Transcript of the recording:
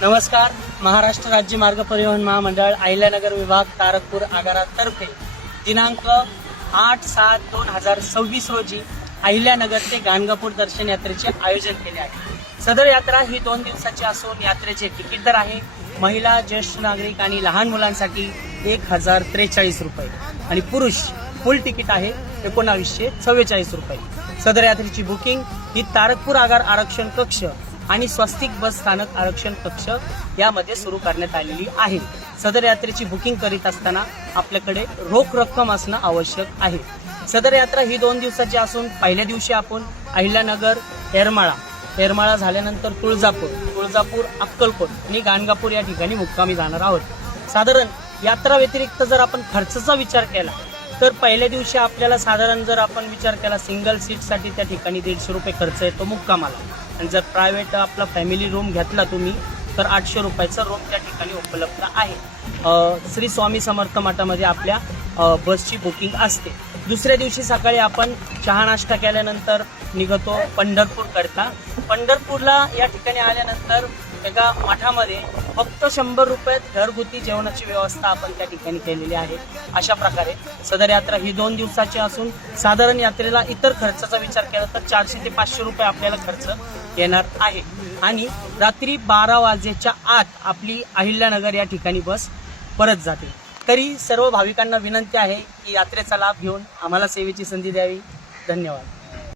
नमस्कार. महाराष्ट्र राज्य मार्ग परिवहन महामंडळ अहिल्यानगर विभाग तारकपूर आगारातर्फे दिनांक 8/7/2026 रोजी अहिल्यानगर ते गाणगापूर दर्शन यात्रेचे आयोजन केले आहे. सदर यात्रा ही 2 दिवसाची असून यात्रेचे तिकीट दर आहे महिला, ज्येष्ठ नागरिक आणि लहान मुलांसाठी 1043 रुपये आणि पुरुष फुल तिकीट आहे 1944 रुपये. सदर यात्रेची बुकिंग ही तारकपूर आगार आरक्षण कक्ष आणि स्वस्तिक बस स्थानक आरक्षण कक्ष यामध्ये सुरू करण्यात आलेली आहे. सदर यात्रेची बुकिंग करीत असताना आपल्याकडे रोख रक्कम असणं आवश्यक आहे. सदर यात्रा ही 2 दिवसाची असून पहिल्या दिवशी आपण अहिल्यानगर, येरमाळा झाल्यानंतर तुळजापूर, अक्कलकोट आणि गाणगापूर या ठिकाणी मुक्कामी जाणार आहोत. साधारण यात्रा व्यतिरिक्त जर आपण खर्चाचा विचार केला तर पहिल्या दिवशी आपल्याला साधारण जर आपण विचार केला सिंगल सीटसाठी त्या ठिकाणी 150 रुपये खर्च येतो मुक्कामाला, आणि जर प्रायव्हेट आपला फॅमिली रूम घेतला तुम्ही तर 800 रुपयाचा रूम त्या ठिकाणी उपलब्ध आहे. श्री स्वामी समर्थ मठामध्ये आपल्या बसची बुकिंग असते. दुसऱ्या दिवशी सकाळी आपण चहा नाश्ता केल्यानंतर निघतो पंढरपूर करता. पंढरपूरला या ठिकाणी आल्यानंतर एका मठामध्ये फक्त 100 रुपयात घरगुती जेवणाची व्यवस्था आपण त्या ठिकाणी केलेली आहे. अशा प्रकारे सदर यात्रा ही 2 दिवसाची असून साधारण यात्रेला इतर खर्चाचा विचार केला तर 400 ते 500 रुपये आपल्याला खर्च येणार आहे. आणि रात्री 12 वाजेच्या आत आपली अहिल्यानगर या ठिकाणी बस परत जाते. तरी सर्व भाविकांना विनंती आहे की यात्रेचा लाभ घेऊन आम्हाला सेवेची संधी द्यावी. धन्यवाद.